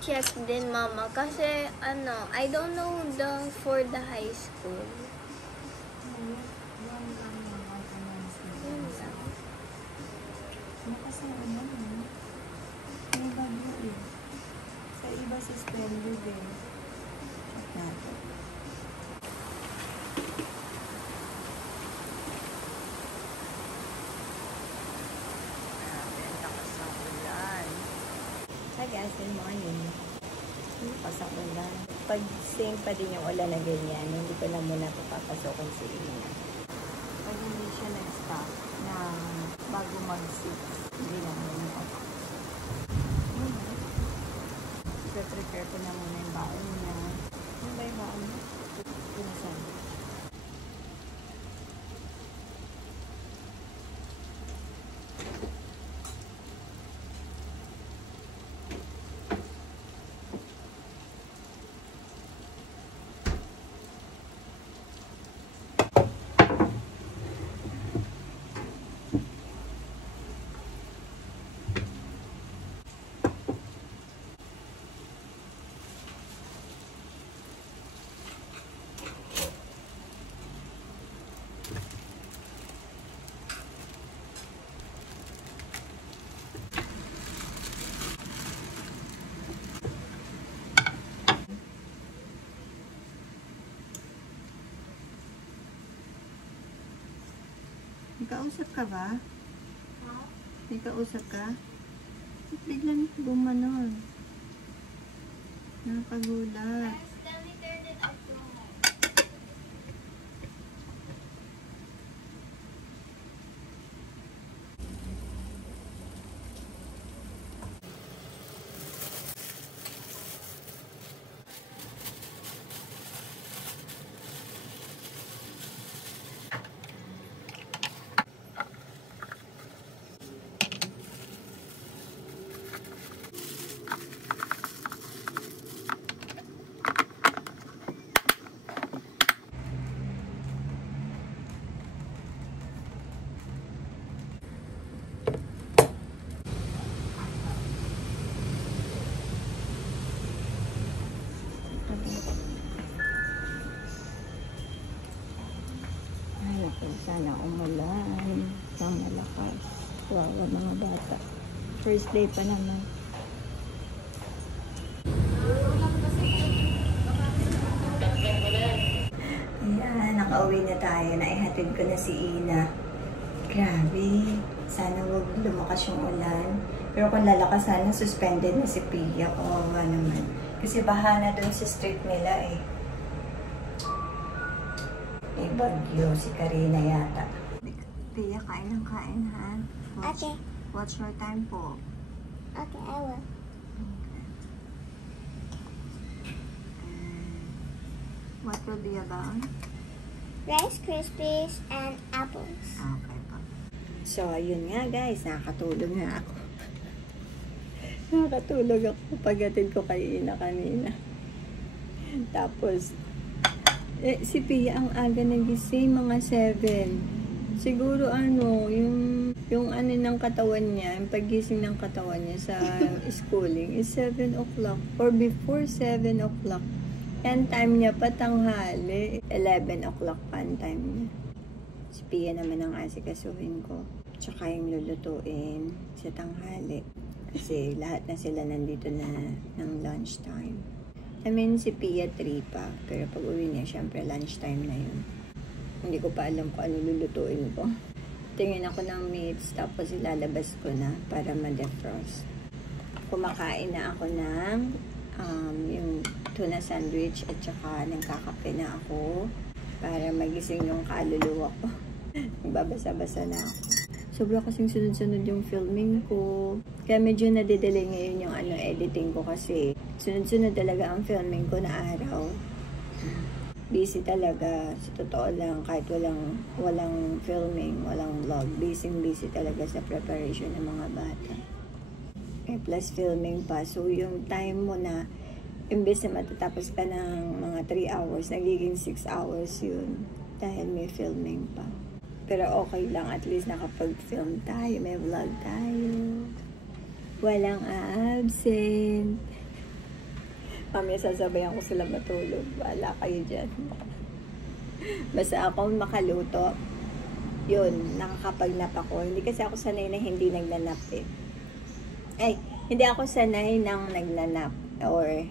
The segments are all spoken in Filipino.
check din, mama. Kasi, I don't know for the high school. Sa iba suspended eh. Check natin. Hi guys, good morning. Pas ang ulan. Pag same pa din yung ulan na ganyan, hindi ko na muna papapasokin si Ina. Pag hindi siya nag-stop na bago mag-6, hindi na muna ako. Prepare ko na muna yung baon niya. Ano ba yung baon niya? Pinasan. May kausap ka ba? May kausap ka? Biglang bumanon. Nakagulat. Sana umulan ng malakas. Wawa mga bata. First day pa naman. Ayan, nakauwi na tayo. Naihatid ko na si Ina. Grabe. Sana wag lumakas yung ulan. Pero kung lalakas sana, suspended na si Pia. Kawawa naman. Kasi baha na dun sa street nila eh. May bagyo, si Karina yata. Pia, kain ng kain, ha? Okay. Watch your time po. Okay, I will. Okay. What will be about? Rice Krispies and apples. Okay po. So, ayun nga guys, nakakatulog nga ako. Nakakatulog ako pagdating ko kay Ina kanina. Tapos, si Pia ang aga nagising, mga 7. Siguro yung ano ng katawan niya, yung paggising ng katawan niya sa schooling is 7 o'clock or before 7 o'clock. And time niya pa tanghali, 11 o'clock pa ang time niya. Si Pia naman ang asikasuhin ko. Tsaka yung lulutuin sa tanghali. Kasi lahat na sila nandito na ng lunchtime. I mean, si Pia 3 pa. Pero pag uwi niya, syempre lunchtime na yun. Hindi ko pa alam kung ano lulutuin ko. Tingin ako ng meats, tapos ilalabas ko na para ma-defrost. Kumakain na ako ng yung tuna sandwich at saka nagkakape na ako para magising yung kaluluwa ko. Nagbabasa-basa na ako. Sobra kasing sunod-sunod yung filming ko. Kaya medyo nadidelay ngayon yung editing ko kasi sunod-sunod talaga ang filming ko na araw. Busy talaga. Sa totoo lang, kahit walang filming, walang vlog. Busy talaga sa preparation ng mga bata. Plus filming pa. So yung time mo na imbes na matatapos ka ng mga 3 hours, nagiging 6 hours yun. Dahil may filming pa. Pero okay lang, at least nakapag-film tayo, may vlog tayo. Walang absent. Mamaya sasabayan ko sila matulog. Wala kayo dyan. Basta ako makaluto, yun, nakakapagnap ako. Hindi kasi ako sanay na hindi nagnanap eh. Ay, hindi ako sanay ng nagnanap or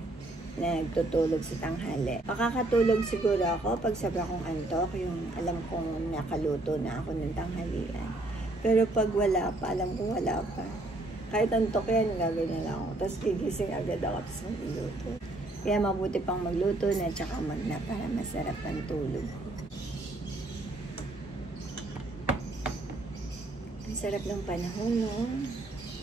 nagtutulog sa tanghali. Makakatulog siguro ako pag sabi akong antok, yung alam kong nakaluto na ako ng tanghalian. Pero pag wala pa, alam kong wala pa. Kahit antok yan, gagawin na lang ako. Tapos gigising agad ako, tapos magluto. Kaya mabuti pang magluto na tsaka magnap para masarap ang tulog. Ang sarap ng panahon, no?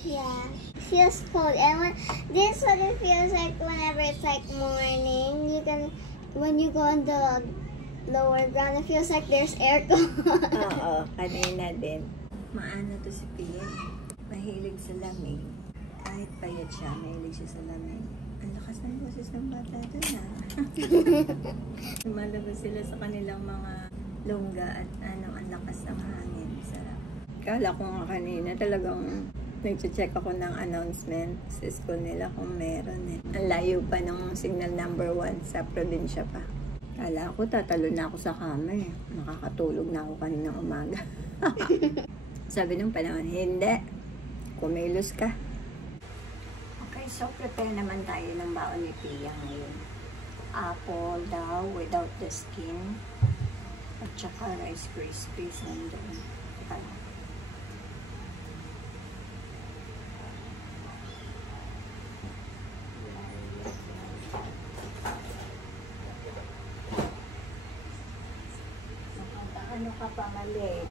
Yeah. Feels cold. And this is what it feels like whenever it's like morning. When you go on the lower ground, it feels like there's aircon. Oo, kanina din. Maano to si Pia. Mahilig sa lamig. Kahit payat siya, mahilig siya sa lamig. Ang lakas ng boses ng bata doon, ha? Lumalabas sila sa kanilang mga lungga at ang lakas ng hangin. Sarap. Kala ko nga kanina talagang nag-check ako ng announcement sa school nila kung meron eh. Ang layo pa ng signal number 1 sa probinsya pa. Kala ko tatalo na ako sa kama eh. Makakatulog na ako kaninang umaga. Sabi ng panahon, hindi. Kumilos ka. Okay, so prepare naman tayo ng baon ni Pia ngayon. Apple daw without the skin. At saka Rice Krispies nandun. Ano ka pa mali?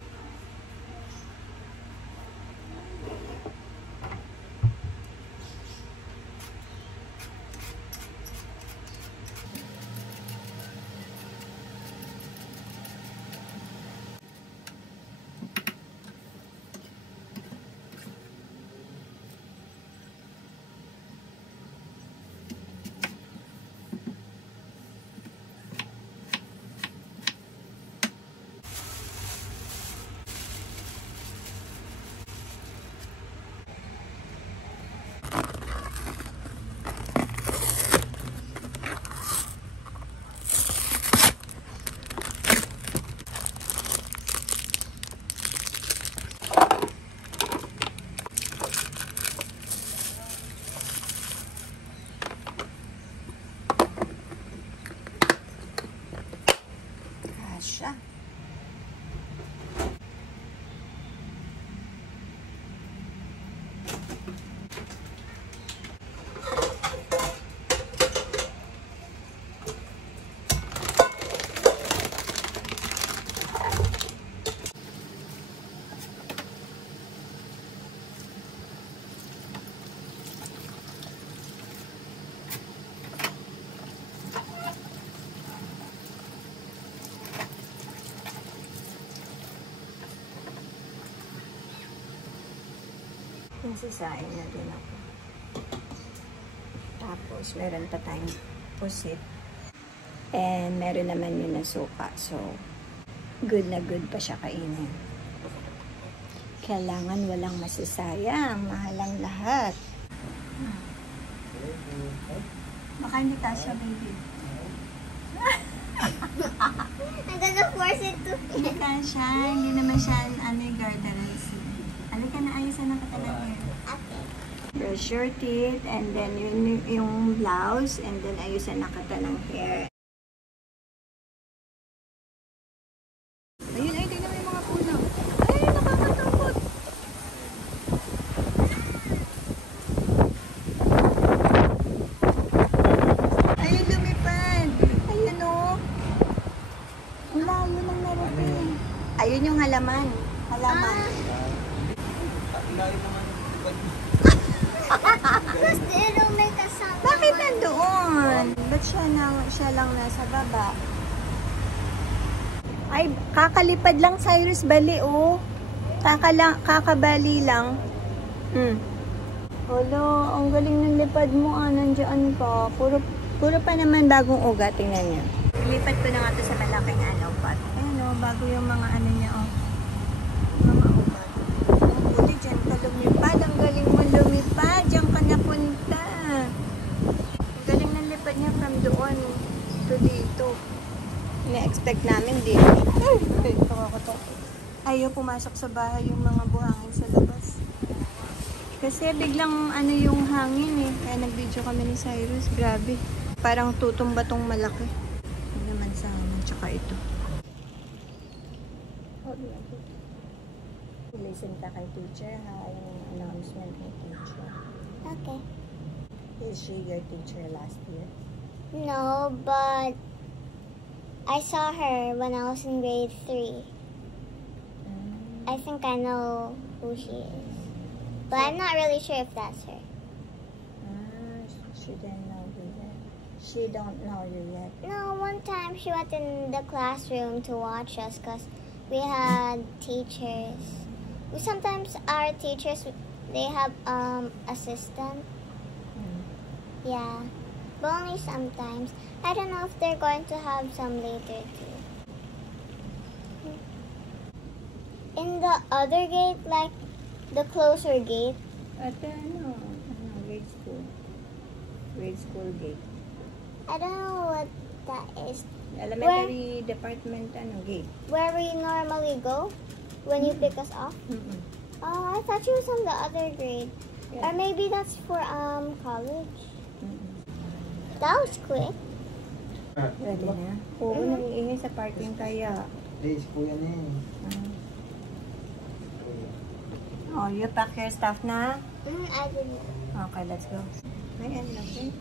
Kasha. Nasisain na din ako. Tapos, meron pa tayong pusit. And, meron naman yun na suka. So, good na good pa siya kainin. Kailangan walang masasayang. Mahalang lahat. Baka hindi kasya, baby. I'm gonna force it to Hindi kasya. Hindi naman siya garterized. Halika na, ayusan na kita ng hair. Okay. Brush your teeth, and then yung blouse, and then ayusan na kita ng hair. Ayun, ay, tingnan mo yung mga puno. Ay, nakakatakot. Ayun, lumipad. Ayun, oh. Ang layo ng narating. Ayun yung halaman. Halaman. Because it'll make a sound. Bakit nandoon? Ba't siya lang nasa baba? Ay, kakalipad lang, Cyrus. Bali, oh. Kakabali lang. Olo, ang galing ng lipad mo, nandiyan pa. Puro pa naman bagong ugat. Tingnan niya. Lipat ko na nga to sa malaking pot. Ayan, oh, bago yung mga niya, oh. Mga ugat. Ang buti dyan ka lumipad. Ang galing mo lumipad. Diyan ka napunta. Ang galing ng lipad pumasok sa bahay yung mga buhangin sa labas. Kasi biglang ano yung hangin eh. Kaya nag-video kami ni Cyrus. Grabe. Parang tutumba tong malaki. Ano naman sa amin. Tsaka ito. Listen ka kay teacher ha. Yung announcement kay teacher. Okay. Is she your teacher last year? No, but I saw her when I was in grade 3. I think I know who she is. But I'm not really sure if that's her. She didn't know you yet. She don't know you yet. No, one time she went in the classroom to watch us because we had teachers. Sometimes our teachers, they have assistant. Yeah, but only sometimes. I don't know if they're going to have some later too. In the other gate, like the closer gate. At grade school. Grade school gate. I don't know what that is. Elementary department gate. Where we normally go when you pick us up. Oh, I thought she was on the other grade. Yeah. Or maybe that's for college. That was quick. Ready na? Oo, nag-iingay sa parking kaya. Please, kuya na yun. Oh, you pack your stuff na? I didn't. Okay, let's go. Ayan, okay.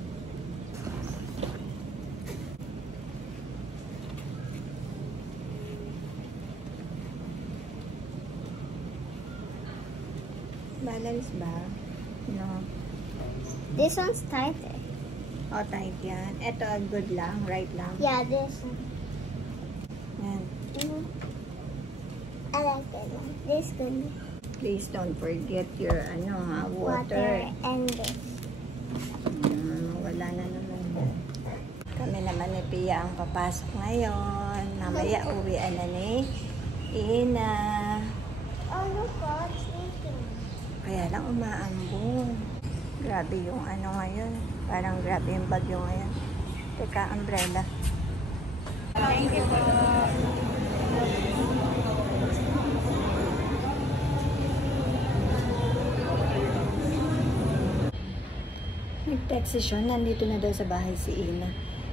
Balance ba? No. This one's tighter. Oh, tight yan. Ito, good lang, right lang. Yeah, this one. Yan. I like that one. This good. Please don't forget your, water. And this. Wala na naman. Kami naman ni Pia ang papasok ngayon. Mamaya uwian na ni Ina. Oh, look, it's leaking. Kaya lang umaambon. Grabe yung ngayon. Parang grabe yung bagyo ngayon. Teka, umbrella. Thank you po. Nag-text siya, nandito na daw sa bahay si Ina.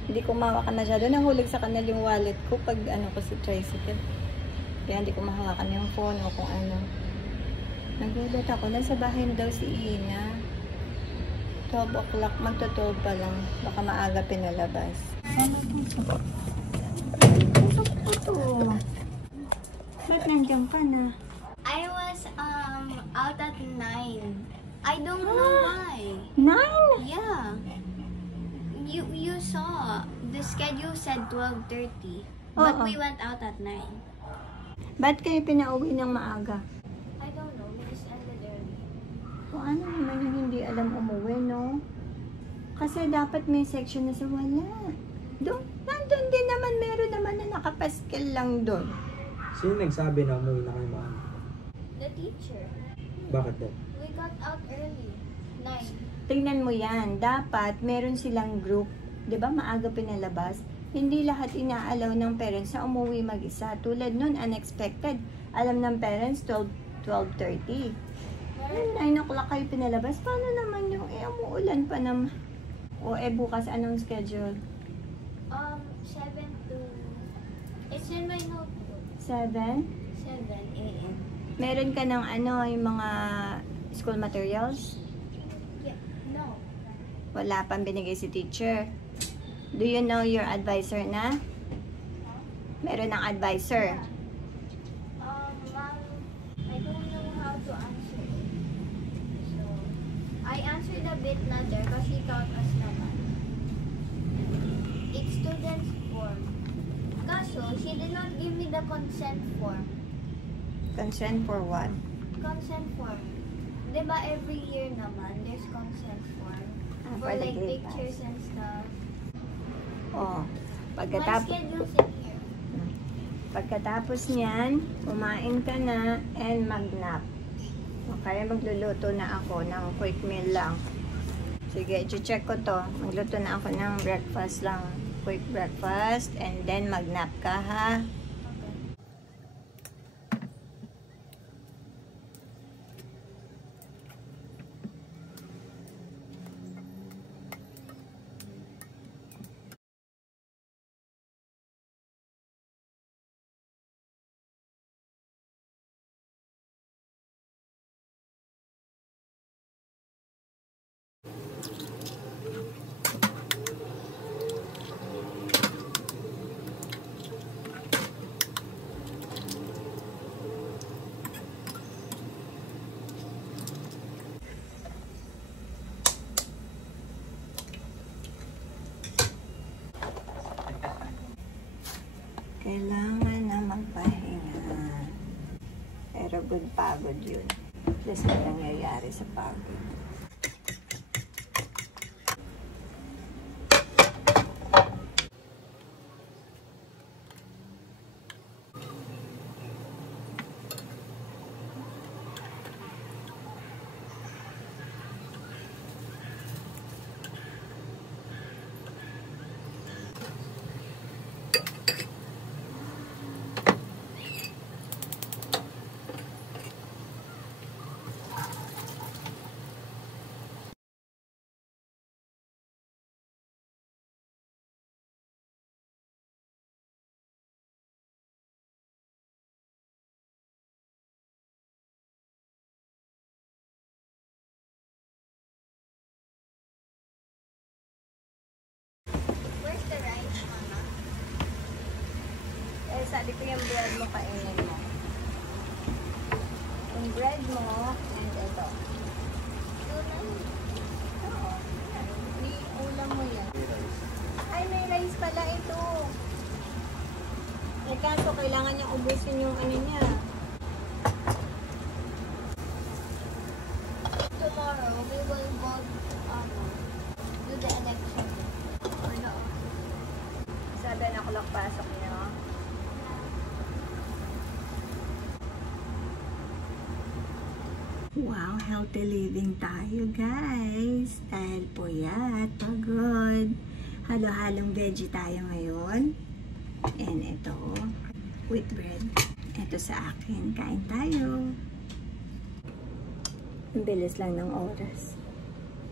Hindi ko mahawakan masyado. Nahulog sa kanal yung wallet ko pag ko si tricycle. Kaya hindi ko mahawakan yung phone o kung ano. Nagulat ako. Nasa bahay na daw si Ina. 12 o'clock. Magto-12 pa lang. Baka maaga pinalabas. Ito. Ba't nandiyan ka na? I was out at 9. I don't know why. 9? Yeah. You saw the schedule said 12:30, but Oo. we went out at 9. Ba't kayo pinauwi ng maaga? I don't know. We just ended early. Kung ano naman yung hindi alam umuwi, no? Kasi dapat may section na sa wala. Doon, nandun din naman, meron naman na nakapaskel lang doon. Sino nagsabi na umuwi na kayo maaga? The teacher. Bakit daw? We got out early. 9. Tingnan mo yan, dapat meron silang group, di ba maaga pinalabas? Hindi lahat inaalaw ng parents na umuwi mag-isa. Tulad nun, unexpected. Alam ng parents, 12:30. 9 o'clock kayo pinalabas. Paano naman yung, umuulan pa naman? O bukas anong schedule? 7 to... It's in my notebook. 7? 7 a.m. Meron ka ng yung mga school materials? Yeah. No. Wala pang binigay si teacher. Do you know your advisor na? Meron ng advisor. Mom, I don't know how to answer it. So, I answered a bit later because she taught us naman. It's student's form. Kaso, she did not give me the consent form. Consent for what? Consent form. Diba every year naman, there's consent form. For For the like grade pictures and stuff. Oh, My pagkatapos schedule's in here. pagkatapos niyan, kumain ka na and mag-nap. Okay, magluluto na ako ng quick meal lang. Sige, i-check ko to. Magluto na ako ng breakfast lang. Quick breakfast and then mag-nap ka ha. Okay. pagod yun. Plus may nangyayari sa pagod. Where's the rice, Mama? Eh, sabi ko yung bread mo kainin mo. Yung bread mo, and ito. Oo. Ulam mo yan. Ay, may rice pala ito. Eh, kaso kailangan niyang ubusin yung ano niya. Tomorrow, we will go do the election. Or no? 7 o'clock pasok niyo. Wow, healthy living tayo guys. Dahil puyat, pagod. Halo-halong veggie tayo ngayon. And ito, wheat bread. Ito sa akin, kain tayo. Ang bilis lang ng oras.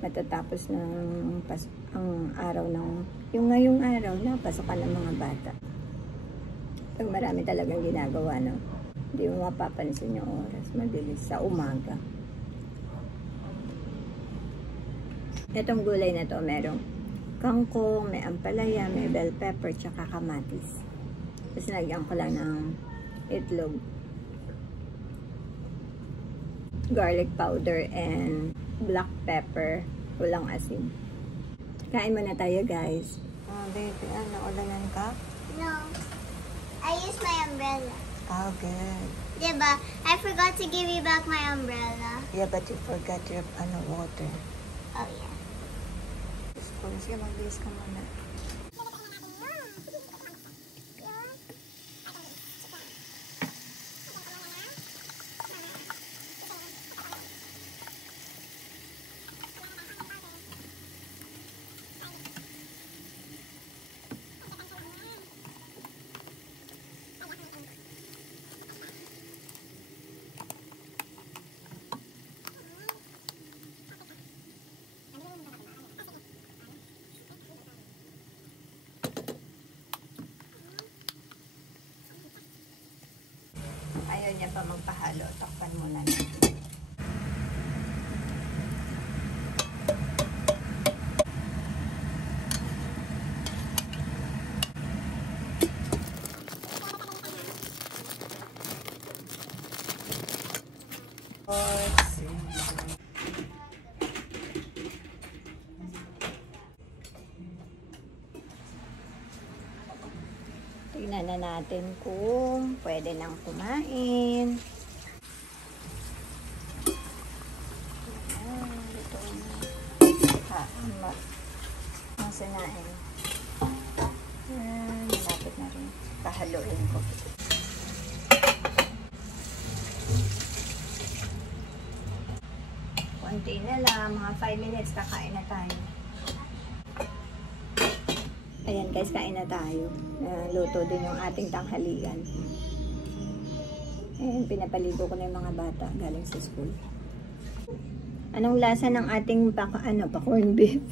Matatapos ng ang araw ng yung ngayong araw na pasokan ng mga bata. Pag marami talagang ginagawa, no? Hindi mo mapapansin yung oras. Mabilis sa umaga. Itong gulay na to, merong kangkong, may ampalaya, may bell pepper, tsaka kamatis. Tapos nagyan ko lang ng itlog, garlic powder, and black pepper. Walang asin. Kain muna tayo, guys. Oh, baby, naulanan ka? No. I used my umbrella. Oh, good. Diba? I forgot to give you back my umbrella. Yeah, but you forgot your water. Oh, yeah. Sige, mag-bilis ka muna. Ayaw niya pa magpahalo. Takpan muna natin. Tingnan na natin kung pwede nang kumain. Ito na. Masanain. Malapit na rin. Pahaluin ko. Konti na lang. Mga 5 minutes kakain na tayo. Ayan guys, kain na tayo. Luto din yung ating tanghalian. Ayan, pinapaligo ko na yung mga bata galing sa school. Anong lasa ng ating corn beef?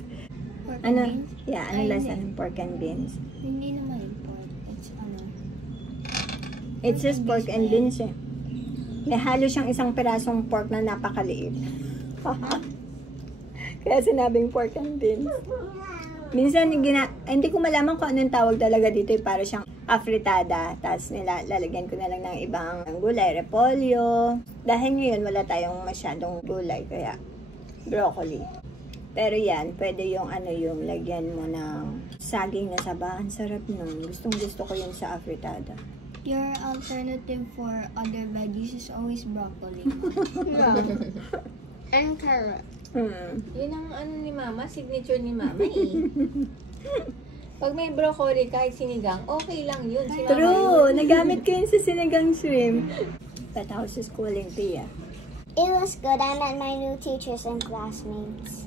Pork Ano? and beans? Yeah, anong lasa ng pork and beans? Hindi naman yung pork. It says pork and beans eh. May halo siyang isang pirasong pork na napakaliit. Kaya sinabing pork and beans. Minsan, hindi ko malaman kung anong tawag talaga dito. Para siyang afritada. Tapos lalagyan ko na lang ng ibang gulay, repolyo. Dahil ngayon wala tayong masyadong gulay. Kaya broccoli. Pero yan, pwede yung yung lagyan mo ng saging na saba. Ang sarap nun. Gustong gusto ko yun sa afritada. Your alternative for other veggies is always broccoli. Yeah. And carrot. Yun ang ano ni Mama, signature ni Mama eh. Pag may broccoli kahit sinigang, okay lang yun. Si Mama True! yun. Nagamit ko yun sa sinigang shrimp. But how's the schooling, Pia? It was good. I met my new teachers and classmates.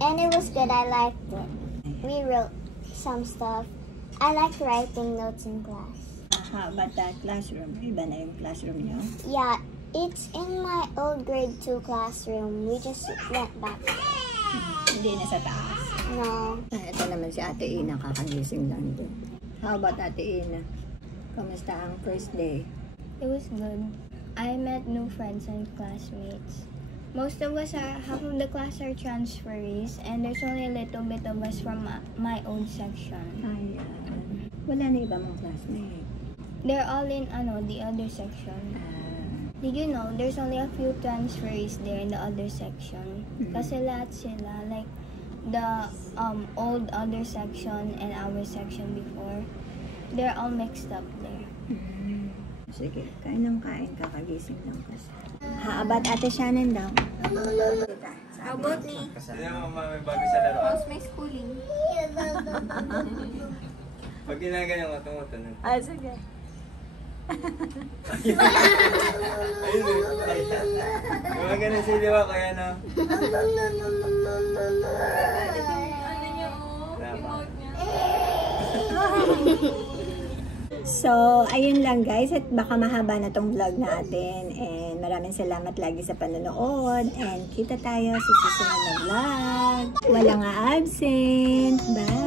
And it was good. I liked it. We wrote some stuff. I liked writing notes in class. How about that classroom? Iba na yung classroom niyo? Yeah, it's in my old grade 2 classroom. We just went back. Hindi na sa taas. No. Ito naman si Ate Ina, kakagising lang doon. How about Ate Ina? Kamusta ang first day? It was good. I met new friends and classmates. Most of us half of the class are transferees, and there's only a little bit of us from my old section. Ayan. Wala na iba mong classmate. They're all in the other section. Did you know there's only a few transferees there in the other section? Kasi lahat sila, like the old other section and our section before, they're all mixed up there. Sige, kain ng kain, kakagising lang kasi. How about Ate Shannon daw? How about me? Hindi naman may bago sa laro. How's my schooling? Pag ginaganyan ko, tumutunan. Ah, sige. Ayun eh. Mga ganun sila ba, kaya na. So, ayun lang guys, at baka mahaba na tong vlog natin, and maraming salamat lagi sa panonood, and kita tayo sa susunod na vlog. Walang absent. Bye!